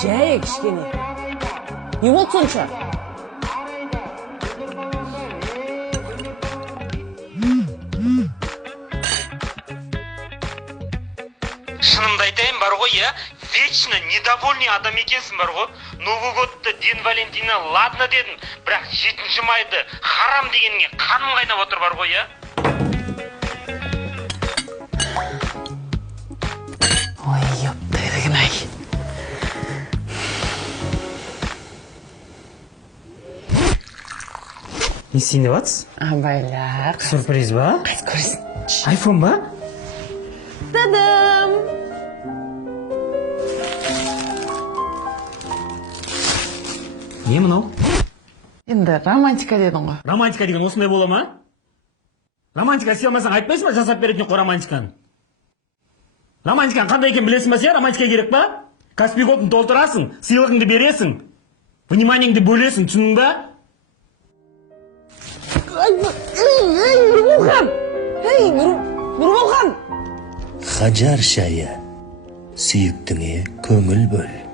Жай кішкене. Не болды сонша? Шынымды айтайын бар ғой, я вечно недовольный адам екенсің бар ғой. Новый годты День Валентина ладно дедің, бірақ 7 майды харам дегеніңе қаным қайнап отыр бар ғой, я. Ой, ёптайдығын-ай. Не істейін деп атсыз? Абайлақ. Сюрприз ба? Қайсы көресің? Айфон ба? Тадам! Не мынау? Енді романтика дедің ғой. Романтика деген осындай бола ма? Романтика істей алмасаң айтпайсың ба жасап беретін қой романтиканы? Романтиканың қандай екен білесің ба сен? Романтика керек ба? Каспий голдын толтырасың, сыйлығыңды бересің, вниманиеңді бөлесің, түсіндің ба? Нұрболхан! Хаджар шайы, сүйіктіңе көңіл бөл.